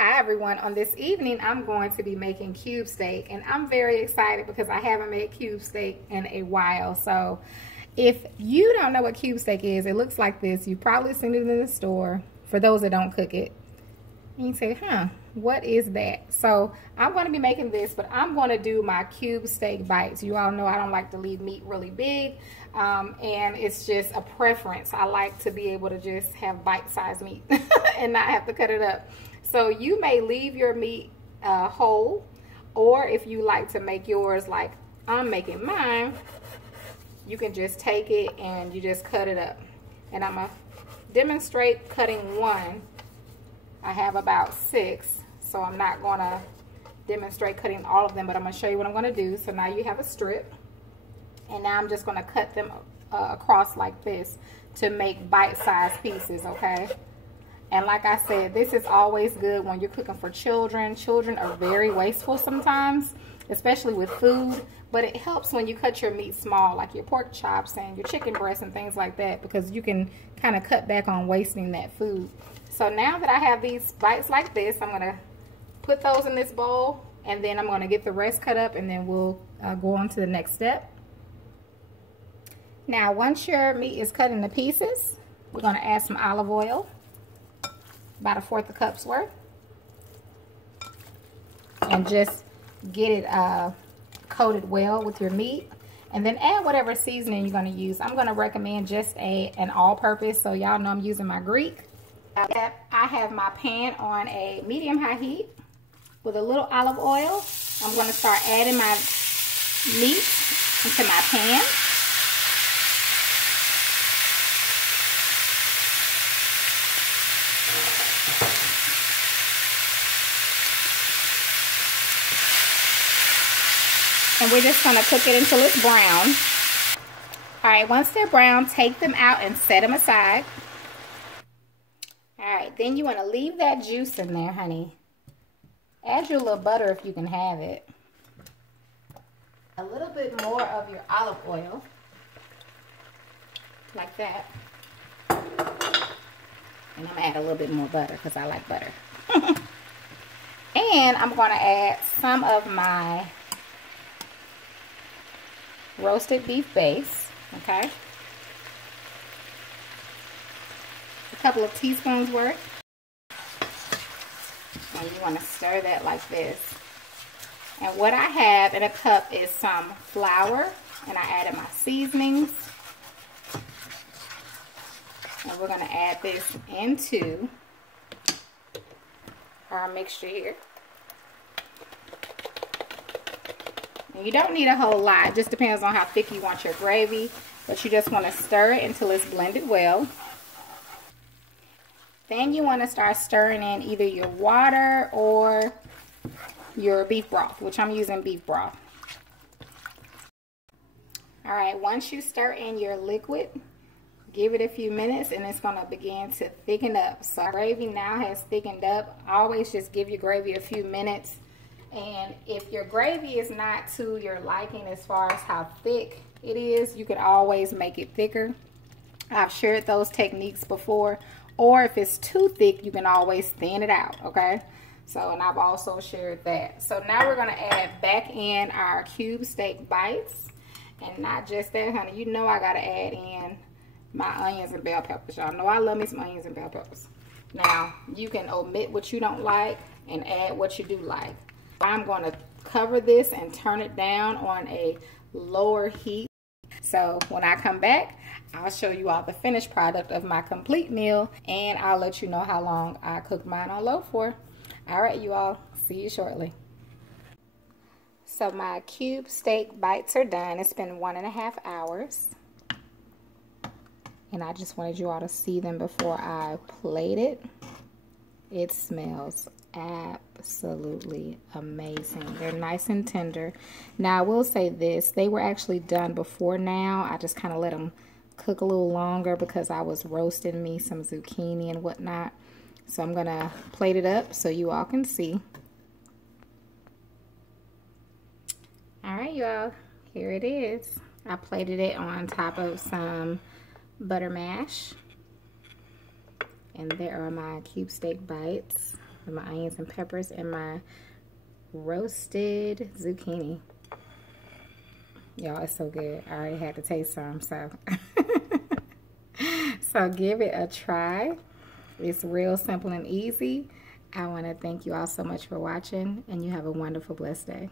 Hi everyone, on this evening I'm going to be making cube steak, and I'm very excited because I haven't made cube steak in a while. So if you don't know what cube steak is, it looks like this. You've probably seen it in the store for those that don't cook it. And you say, what is that? So I'm going to be making this, but I'm going to do my cube steak bites. You all know I don't like to leave meat really big, and it's just a preference. I like to be able to just have bite-sized meat and not have to cut it up. So you may leave your meat whole, or if you like to make yours like I'm making mine, you can just take it and you just cut it up. And I'm going to demonstrate cutting one. I have about 6, so I'm not going to demonstrate cutting all of them, but I'm going to show you what I'm going to do. So now you have a strip, and now I'm just going to cut them across like this to make bite-sized pieces, okay? And like I said, this is always good when you're cooking for children. Children are very wasteful sometimes, especially with food, but it helps when you cut your meat small, like your pork chops and your chicken breasts and things like that, because you can kind of cut back on wasting that food. So now that I have these bites like this, I'm going to put those in this bowl, and then I'm going to get the rest cut up, and then we'll go on to the next step. Now, once your meat is cut into pieces, we're going to add some olive oil, about 1/4 cup's worth, and just get it coated well with your meat. And then add whatever seasoning you're going to use. I'm going to recommend just an all-purpose, so y'all know I'm using my Greek. I have my pan on a medium-high heat with a little olive oil. I'm going to start adding my meat into my pan. And we're just going to cook it until it's brown. All right, once they're brown, take them out and set them aside. All right, then you want to leave that juice in there, honey. Add your little butter if you can have it. A little bit more of your olive oil, like that. And I'm going to add a little bit more butter because I like butter. And I'm going to add some of my roasted beef base, okay? A couple of teaspoons worth. And you want to stir that like this. And what I have in a cup is some flour, and I added my seasonings. And we're going to add this into our mixture here. And you don't need a whole lot. It just depends on how thick you want your gravy. But you just want to stir it until it's blended well. Then you want to start stirring in either your water or your beef broth, which I'm using beef broth. All right, once you stir in your liquid, give it a few minutes and it's going to begin to thicken up. So gravy now has thickened up. Always just give your gravy a few minutes. And if your gravy is not to your liking as far as how thick it is, you can always make it thicker. I've shared those techniques before. Or if it's too thick, you can always thin it out, okay? So, and I've also shared that. So now we're going to add back in our cube steak bites. And not just that, honey. You know I got to add in my onions and bell peppers. Y'all know I love me some onions and bell peppers. Now, you can omit what you don't like and add what you do like. I'm going to cover this and turn it down on a lower heat. So when I come back, I'll show you all the finished product of my complete meal, and I'll let you know how long I cooked mine on low for. All right, you all, see you shortly. So my cube steak bites are done. It's been 1.5 hours. And I just wanted you all to see them before I plate it. It smells absolutely amazing. They're nice and tender. Now I will say this, they were actually done before now. I just kind of let them cook a little longer because I was roasting me some zucchini and whatnot. So I'm gonna plate it up so you all can see. All right, you all, here it is. I plated it on top of some butter mash. And there are my cube steak bites. with my onions and peppers and my roasted zucchini. Y'all, it's so good. I already had to taste some, so. So give it a try. It's real simple and easy. I want to thank you all so much for watching, and you have a wonderful, blessed day.